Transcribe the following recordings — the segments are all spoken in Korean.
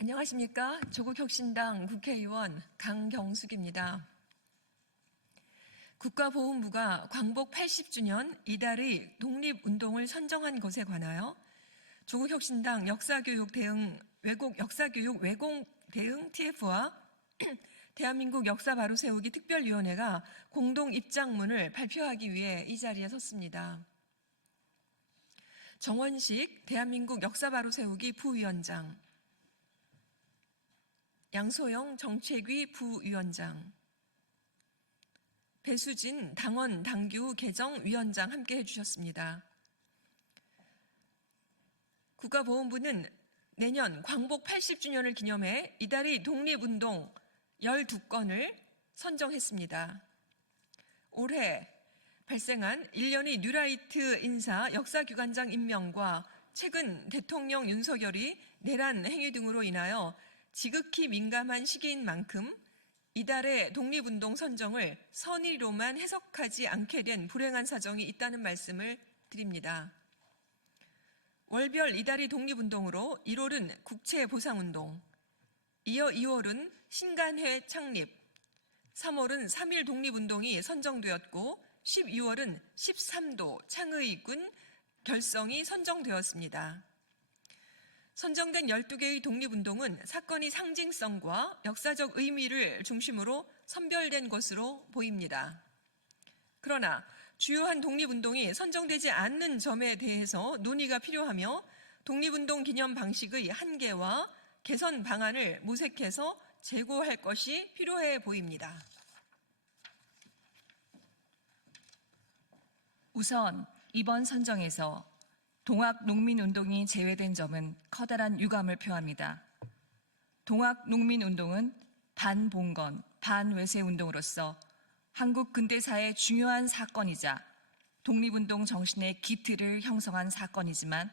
안녕하십니까. 조국혁신당 국회의원 강경숙입니다. 국가보훈부가 광복 80주년 이달의 독립운동을 선정한 것에 관하여 조국혁신당 외국 역사교육 왜곡 대응 TF와 대한민국 역사 바로세우기 특별위원회가 공동 입장문을 발표하기 위해 이 자리에 섰습니다. 정원식 대한민국 역사 바로세우기 부위원장, 양소영 정책위 부위원장, 배수진 당원 당규 개정위원장 함께 해주셨습니다. 국가보훈부는 내년 광복 80주년을 기념해 이달의 독립운동 12건을 선정했습니다. 올해 발생한 1년의 뉴라이트 인사 역사규관장 임명과 최근 대통령 윤석열이 내란 행위 등으로 인하여 지극히 민감한 시기인 만큼 이달의 독립운동 선정을 선의로만 해석하지 않게 된 불행한 사정이 있다는 말씀을 드립니다. 월별 이달의 독립운동으로 1월은 국채보상운동, 이어 2월은 신간회 창립, 3월은 3.1 독립운동이 선정되었고 12월은 13도 창의군 결성이 선정되었습니다. 선정된 12개의 독립운동은 사건의 상징성과 역사적 의미를 중심으로 선별된 것으로 보입니다. 그러나 주요한 독립운동이 선정되지 않는 점에 대해서 논의가 필요하며 독립운동 기념 방식의 한계와 개선 방안을 모색해서 제고할 것이 필요해 보입니다. 우선 이번 선정에서 동학농민운동이 제외된 점은 커다란 유감을 표합니다. 동학농민운동은 반봉건, 반외세운동으로서 한국 근대사의 중요한 사건이자 독립운동 정신의 기틀을 형성한 사건이지만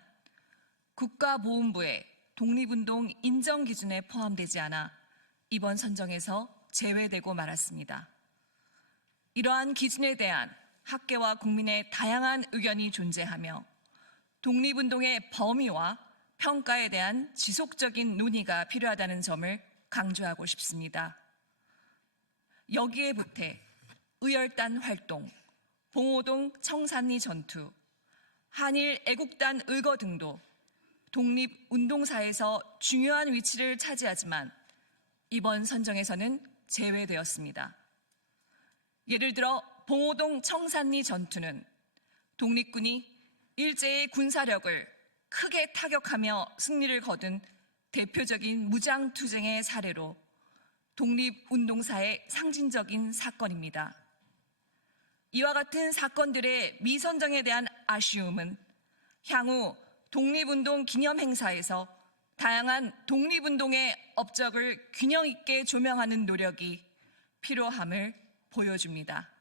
국가보훈부의 독립운동 인정 기준에 포함되지 않아 이번 선정에서 제외되고 말았습니다. 이러한 기준에 대한 학계와 국민의 다양한 의견이 존재하며 독립운동의 범위와 평가에 대한 지속적인 논의가 필요하다는 점을 강조하고 싶습니다. 여기에 보태 의열단 활동, 봉오동 청산리 전투, 한일 애국단 의거 등도 독립운동사에서 중요한 위치를 차지하지만 이번 선정에서는 제외되었습니다. 예를 들어 봉오동 청산리 전투는 독립군이 일제의 군사력을 크게 타격하며 승리를 거둔 대표적인 무장투쟁의 사례로 독립운동사의 상징적인 사건입니다. 이와 같은 사건들의 미선정에 대한 아쉬움은 향후 독립운동 기념행사에서 다양한 독립운동의 업적을 균형 있게 조명하는 노력이 필요함을 보여줍니다.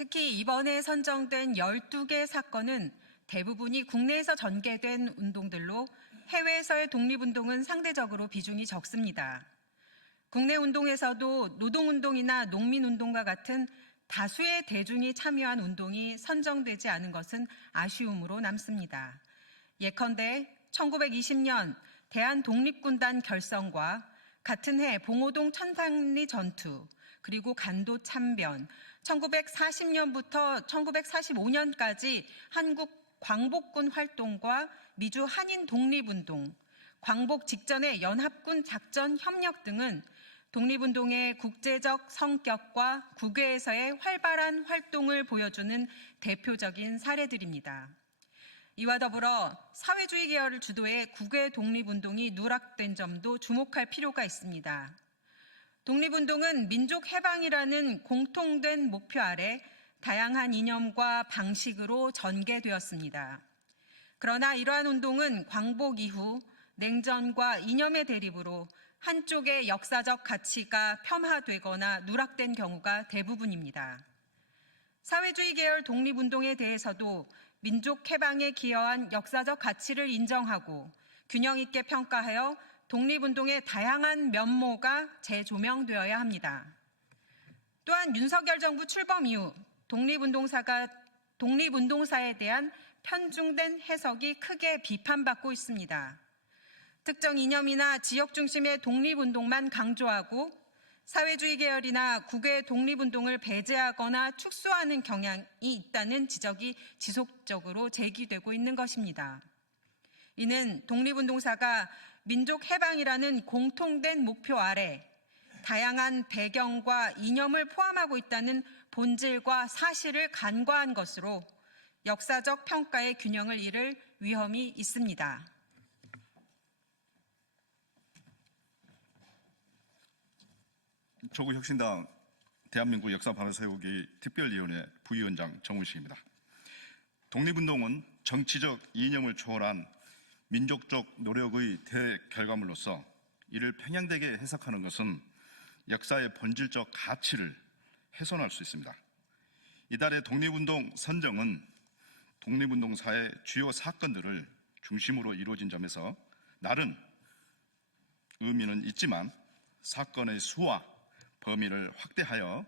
특히 이번에 선정된 12개 사건은 대부분이 국내에서 전개된 운동들로 해외에서의 독립운동은 상대적으로 비중이 적습니다. 국내 운동에서도 노동운동이나 농민운동과 같은 다수의 대중이 참여한 운동이 선정되지 않은 것은 아쉬움으로 남습니다. 예컨대 1920년 대한독립군단 결성과 같은 해 봉오동 청산리 전투, 그리고 간도 참변, 1940년부터 1945년까지 한국 광복군 활동과 미주 한인 독립운동, 광복 직전의 연합군 작전 협력 등은 독립운동의 국제적 성격과 국외에서의 활발한 활동을 보여주는 대표적인 사례들입니다. 이와 더불어 사회주의 계열을 주도해 국외 독립운동이 누락된 점도 주목할 필요가 있습니다. 독립운동은 민족해방이라는 공통된 목표 아래 다양한 이념과 방식으로 전개되었습니다. 그러나 이러한 운동은 광복 이후 냉전과 이념의 대립으로 한쪽의 역사적 가치가 폄하되거나 누락된 경우가 대부분입니다. 사회주의 계열 독립운동에 대해서도 민족 해방에 기여한 역사적 가치를 인정하고 균형 있게 평가하여 독립운동의 다양한 면모가 재조명되어야 합니다. 또한 윤석열 정부 출범 이후 독립운동사에 대한 편중된 해석이 크게 비판받고 있습니다. 특정 이념이나 지역 중심의 독립운동만 강조하고 사회주의 계열이나 국외 독립운동을 배제하거나 축소하는 경향이 있다는 지적이 지속적으로 제기되고 있는 것입니다. 이는 독립운동사가 민족 해방이라는 공통된 목표 아래 다양한 배경과 이념을 포함하고 있다는 본질과 사실을 간과한 것으로 역사적 평가의 균형을 잃을 위험이 있습니다. 조국혁신당 대한민국 역사 바로 세우기 특별위원회 부위원장 정훈식입니다. 독립운동은 정치적 이념을 초월한 민족적 노력의 대결과물로서 이를 편향되게 해석하는 것은 역사의 본질적 가치를 훼손할 수 있습니다. 이달의 독립운동 선정은 독립운동사의 주요 사건들을 중심으로 이루어진 점에서 나름 의미는 있지만 사건의 수와 범위를 확대하여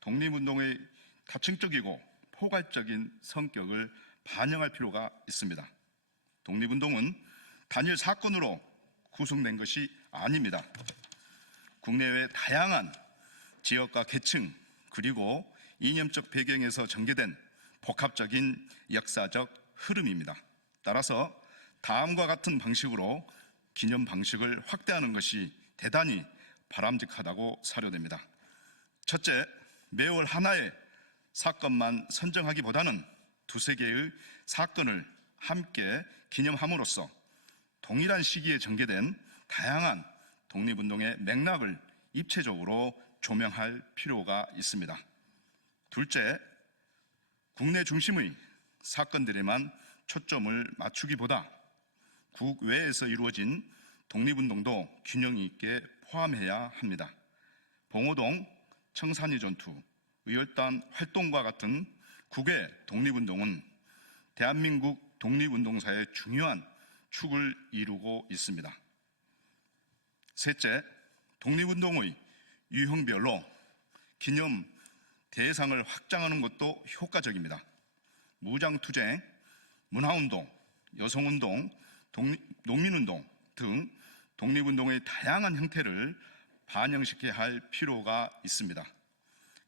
독립운동의 다층적이고 포괄적인 성격을 반영할 필요가 있습니다. 독립운동은 단일 사건으로 구성된 것이 아닙니다. 국내외 다양한 지역과 계층 그리고 이념적 배경에서 전개된 복합적인 역사적 흐름입니다. 따라서 다음과 같은 방식으로 기념 방식을 확대하는 것이 대단히 바람직하다고 사료됩니다. 첫째, 매월 하나의 사건만 선정하기보다는 두세 개의 사건을 함께 기념함으로써 동일한 시기에 전개된 다양한 독립운동의 맥락을 입체적으로 조명할 필요가 있습니다. 둘째, 국내 중심의 사건들에만 초점을 맞추기보다 국외에서 이루어진 독립운동도 균형 있게 포함해야 합니다. 봉오동, 청산리 전투, 의열단 활동과 같은 국외 독립운동은 대한민국 독립운동사의 중요한 축을 이루고 있습니다. 셋째, 독립운동의 유형별로 기념 대상을 확장하는 것도 효과적입니다. 무장투쟁, 문화운동, 여성운동, 농민운동 등 독립운동의 다양한 형태를 반영시켜야 할 필요가 있습니다.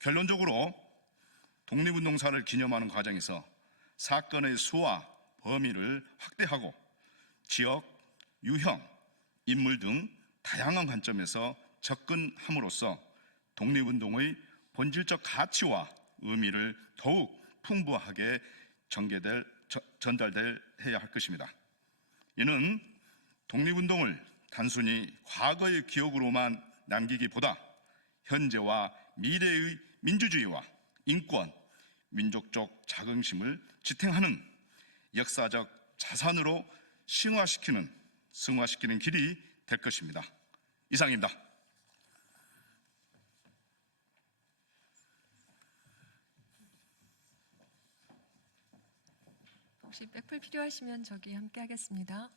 결론적으로 독립운동사를 기념하는 과정에서 사건의 수와 범위를 확대하고 지역, 유형, 인물 등 다양한 관점에서 접근함으로써 독립운동의 본질적 가치와 의미를 더욱 풍부하게 전달해야 할 것입니다. 이는 독립운동을 단순히 과거의 기억으로만 남기기보다 현재와 미래의 민주주의와 인권, 민족적 자긍심을 지탱하는 역사적 자산으로 승화시키는 길이 될 것입니다. 이상입니다. 혹시 백플 필요하시면 저기 함께 하겠습니다.